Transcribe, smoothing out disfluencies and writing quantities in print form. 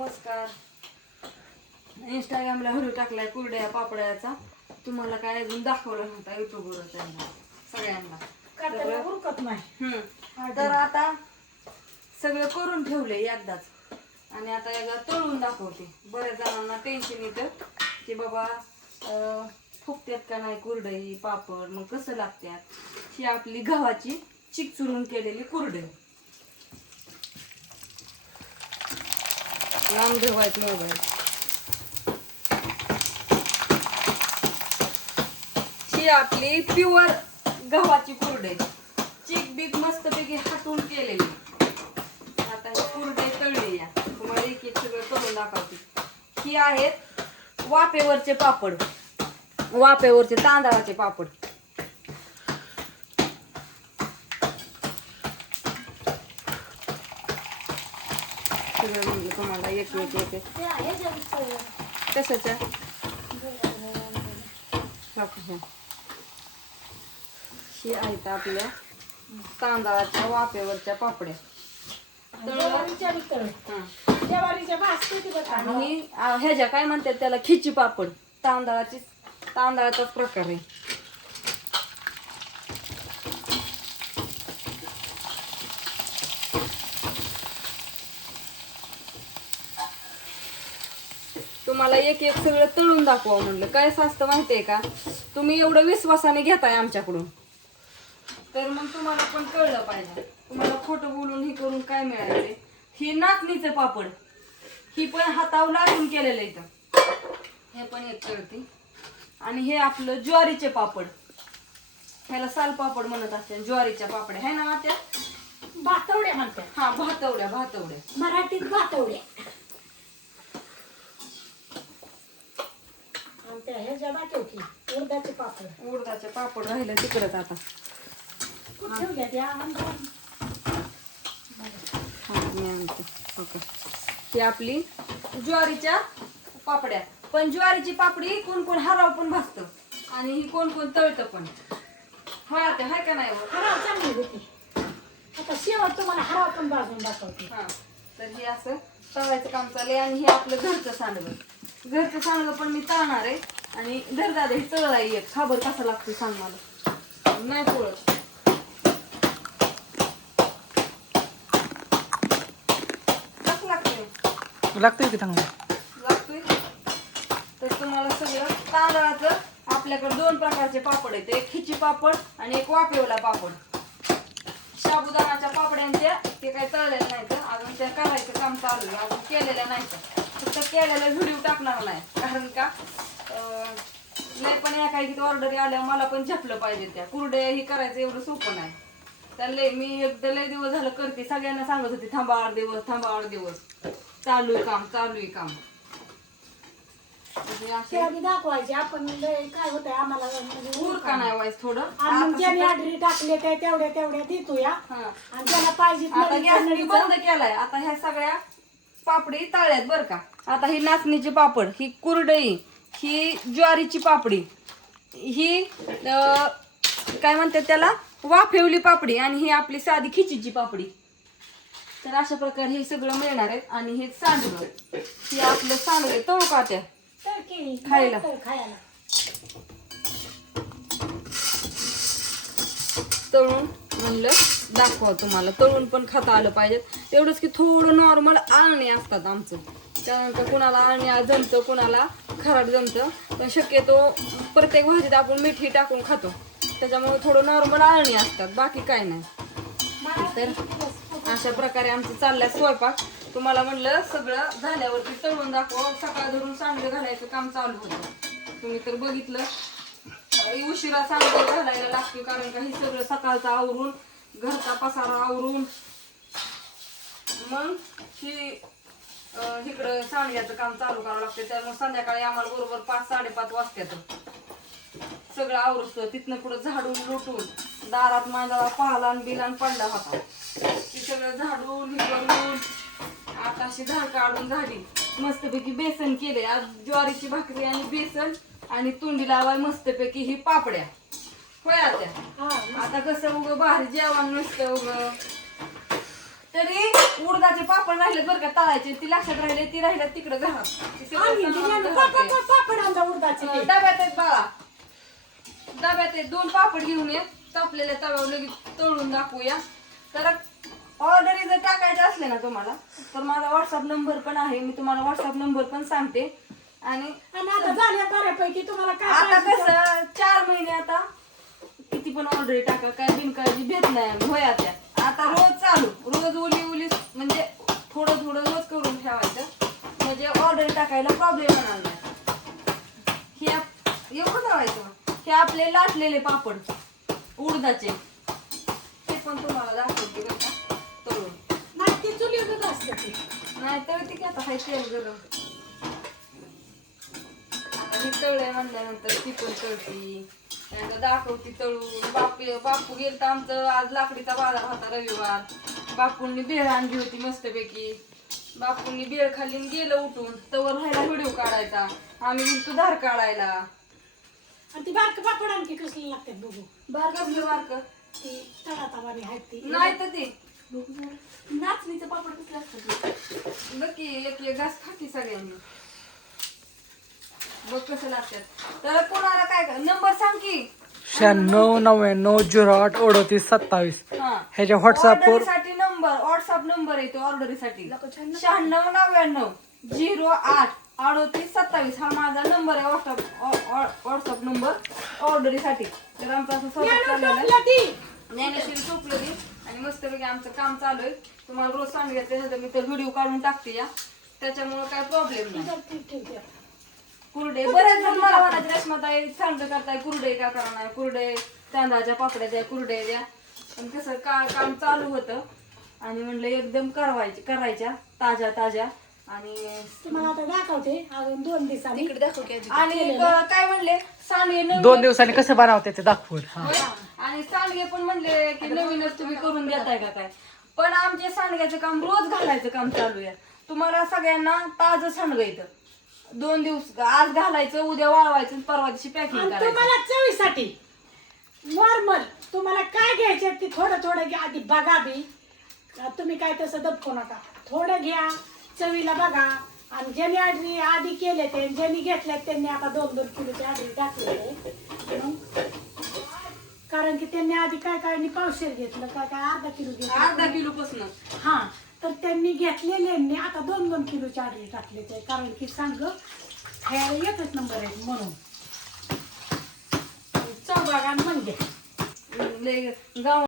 नमस्कार. इंस्टाग्रामला व्हिडिओ टाकलाय कुरड्या पापड्याचा. तुम्हाला काय अजून दाखवला नव्हता युट्यूबवर त्यांना सगळ्यांना. तर आता सगळं करून ठेवले एकदाच आणि आता एकदा तळून दाखवते. बऱ्याच जणांना टेन्शन येतं की बाबा फुगत्यात का नाही कुरडई पापड, मग कसं लागत्यात. ही आपली गव्हाची चिकचुरून केलेली कुरडई. लांब ठेवायचं मोबाईल. ही आपली प्युअर गव्हाची कुरडई, चिक बीक मस्तपैकी हाटून केलेली. आता ही कुरडई तळली या तुम्हाला एक एक सगळं करून दाखवते. ही आहेत वाफेवरचे पापड, वाफेवरचे तांदळाचे पापड. सगळं म्हणजे तुम्हाला एक एक एक एक कशाच्या ही आहेत आपल्या तांदळाच्या वाफेवरच्या पापड्या. आणि ह्याच्या काय म्हणतात त्याला, खिची पापड. तांदळाचाच प्रकार आहे. तुम्हाला एक एक सगळं तळून दाखवा म्हणलं. काय असतं माहितीये का, तुम्ही एवढं विश्वासाने घेताय आमच्याकडून, तर मग तुम्हाला पण कळलं पाहिजे. तुम्हाला खोटं बोलून हे करून काय मिळायचंय. ही नाचणीचं पापड, ही पण हातावर लाटून केलेलं इथं. हे पण एक कळते. आणि हे आपलं ज्वारीचे पापड, ह्याला साल पापड म्हणत असते. ज्वारीच्या पापड्या आहे ना त्या भातवड्या म्हणतात. हा भातवड्या, भातवड्या मराठीत भातवड्या. उडदाचे पापड, उडदाचे पापड राहिले तिकडच. आता ही आपली ज्वारीच्या पापड्या. पण ज्वारीची पापडी कोण कोण हराव पण भाजतं आणि ही कोण कोण तळतं पण. हा ते हाय का नाही. हराव चांगली होती. आता शेवट तुम्हाला हराव पण भाजून दाखवते. हा तर हे असं तळायचं काम चाललंय. आणि हे आपलं घरचं सांडगं, घरचं सांडगं पण मी तळणार आहे. आणि धर दादा हे तळला एक खाबर कसा लागतो सांग मला. नाही पोळत कसं लागतोय की चांगलं लागतोय. तर तुम्हाला सगळं तांदळाचं आपल्याकडे दोन प्रकारचे पापड आहेत. एक खिची पापड आणि एक वाफेवला पापड. साबुदाणाच्या पापड्यांच्या ते काही तळलेलं नाही तर अजून त्या करायचं काम चालू आहे. अजून केलेल्या नाही तर फक्त केलेला व्हिडिओ टाकणार नाही. कारण का नाही पण या काही ऑर्डरी आल्या मला पण झपलं पाहिजे. त्या कुरड्या ही करायचं एवढं सोपं नाही. त्याला मी एकदा लय दिवस झालं करते. सगळ्यांना सांगत होते थांबा 8 दिवस, थांबा 8 दिवस. चालू आहे काम, चालू आहे काम. दाखवायचे आपण काय होतंय आम्हाला म्हणजे उरका नाही व्हायचं थोडं. ऑर्डरी टाकले ते तेवढ्या तेवढ्या देतो या. आणि त्याला पाहिजे आता गॅस मी बंद केलाय. आता ह्या सगळ्या पापडी तळल्यात बर का. आता ही नाचणीची पापड, ही कुरडई, ही ज्वारीची पापडी, ही काय म्हणतात त्याला वाफेवली पापडी, आणि ही आपली साधी खिचीची पापडी. तर अशा प्रकारे हे सगळं मिळणार आहे. आणि हे सांडगं, हे आपलं सांडगं तळू का त्या खायला. तळून म्हणलं दाखवा तुम्हाला. तळून पण खाता आलं पाहिजे. तेवढंच की थोडं नॉर्मल आळणी असतात आमचं. त्यानंतर कुणाला आळणी जमतं, कुणाला खराट जमतं. पण शक्यतो प्रत्येक भाजीत आपण मीठ टाकून खातो, त्याच्यामुळे थोडं नॉर्मल आळणी असतात, बाकी काय नाही. तर अशा प्रकारे आमचं चाललंय स्वयंपाक. तुम्हाला म्हणलं सगळं झाल्यावरती तळून दाखवा. सकाळ धरून सांडगं घालायचं काम चालू होतं. तुम्ही तर बघितलं उशिरा सांडगं घालायला लागतो. कारण का हे सगळं सकाळचं आवरून, घरचा पसारा आवरून, मग ही इकडं सांडग्याचं काम चालू करावं लागतं. त्यामुळे संध्याकाळी आम्हाला बरोबर 5-5:30 वाजतात सगळं आवरतो. तिथनं पुढं झाडून लुटून दारात माझा पाहलान बिलान पडला होता. ती सगळं झाडून हे करून आता अशी धार काढून झाली. मस्तपैकी बेसन केले आज. ज्वारीची भाकरी आणि बेसन, आणि तोंडी लावाय मस्तपैकी ही पापड्या. होय आता कसं उगं भारी जेवण नसतं. उगं तरी उडदाचे पापड राहिले बरं का तळायचे, ती लक्षात राहिले, ती राहिले तिकडे घरात. ती सगळं आणि सामान दिल्यानं घरात आहे. पापड आणला उडदाचे ते. डब्यात आहेत बाळा, डब्यात आहेत. 2 पापड घेऊन ये, तापलेल्या तव्यावर लगेच तळून दाखवूया. तर ऑर्डरी जर टाकायचे असले ना तुम्हाला तर माझा व्हॉट्सअप नंबर पण आहे, मी तुम्हाला व्हॉट्सअप नंबर पण सांगते. आणि आता झाल्या बऱ्यापैकी तुम्हाला काय आता पाहिजे ते. कसं 4 महिने आता किती पण ऑर्डरी टाका, काय बिनकाळजी भेट नाही होया त्या. आता रोज चालू, रोज उली म्हणजे थोडं थोडं रोज करून ठेवायचं, म्हणजे ऑर्डर टाकायला प्रॉब्लेम येणार नाही. हे एवढं ठेवायचं. हे आपले लाटलेले पापड उडदाचे, ते पण तुम्हाला दाखवते बरं का तळून. नाही ती चुलीवरच असते ती. नाही तर ती आता हाय तेल गरम. आता ही तळले म्हणल्यानंतर ती पण तळती, त्यांना दाखवती तळून. बापू गेलं तर आमचं आज लाकडीचा बाजार होता रविवार. बापूंनी भेळ आणली होती मस्तपैकी. बापूंनी भेळ खाल्ली आणि गेलं उठून. तवर राहायला व्हिडिओ काढायचा, आम्ही गेलतो धार काढायला. आणि ती बारक पापड आणखी कसले लागतात बघू. कसलं बारक ती तळातावानी आहेत ती. नाही तर ते नाचणीचं पापड कसलं असतं बघ की, एक घास खाती सगळ्यांनी, बघ कसं लागतात. तर कोणाला काय नंबर सांग की. 9699083827 हा, ह्याच्या व्हॉट्सअपवर ऑर्डरीसाठी नंबर, व्हॉट्सअप नंबर येतो ऑर्डरीसाठी. 9699083827 हा माझा नंबर आहे, व्हॉट्सअप नंबर ऑर्डरीसाठी. तर आमचं असं सगळं चाललेलं आहे. टोपलं ती. ज्ञानेश्वरी चोपलं आणि मस्तपैकी आमचं काम चालू आहे. तुम्हाला रोज सांगितलं तर मी तर व्हिडिओ काढून टाकते या, त्याच्यामुळे काय प्रॉब्लेम नाही. ठेवते. कुरडे बरेच जण मला म्हणायचे रेश्माताई सांगते करताय कुरडे का करणार, कुरडे तांदळाच्या पापड्याच्या कुरडे द्या. पण कसं काम चालू होतं आणि म्हणलं एकदम करायच्या ताज्या. आणि तुम्हाला आता दाखवते अजून 2 दिवसांनी. आणि काय म्हणले सांडगे 2 दिवसांनी कसं बनवते ते दाखवून. होय? आणि सांडगे पण म्हणले की नवीनच तुम्ही करून देताय का काय. पण आमचे सांडग्याचं काम रोज घालायचं काम चालू आहे. तुम्हाला सगळ्यांना ताजं सांडगं येतं. 2 दिवस आज घालायचं, उद्या वाळवायचं, परवा दिवशी पॅकिंग आणि करायचं. तुम्हाला चवीसाठी नॉर्मल तुम्हाला काय घ्यायचे ते थोडं घ्या. आधी बघा बी, तुम्ही काय तसं दबकू नका. थोडं घ्या, चवीला बघा. आणि ज्यांनी आधी केले ते ज्यांनी घेतले त्यांनी आता 2-2 किलोची आधी टाकलेले. कारण की त्यांनी आधी काय पावशेर घेतलं, काय अर्धा किलो घेतलं. अर्धा किलो पासून हा, तर त्यांनी घेतलेल्यांनी आता 2-2 किलोची आधी टाकले ते. कारण की सांग हे एकच नंबर आहे म्हणून. चौबागान म्हणजे गाव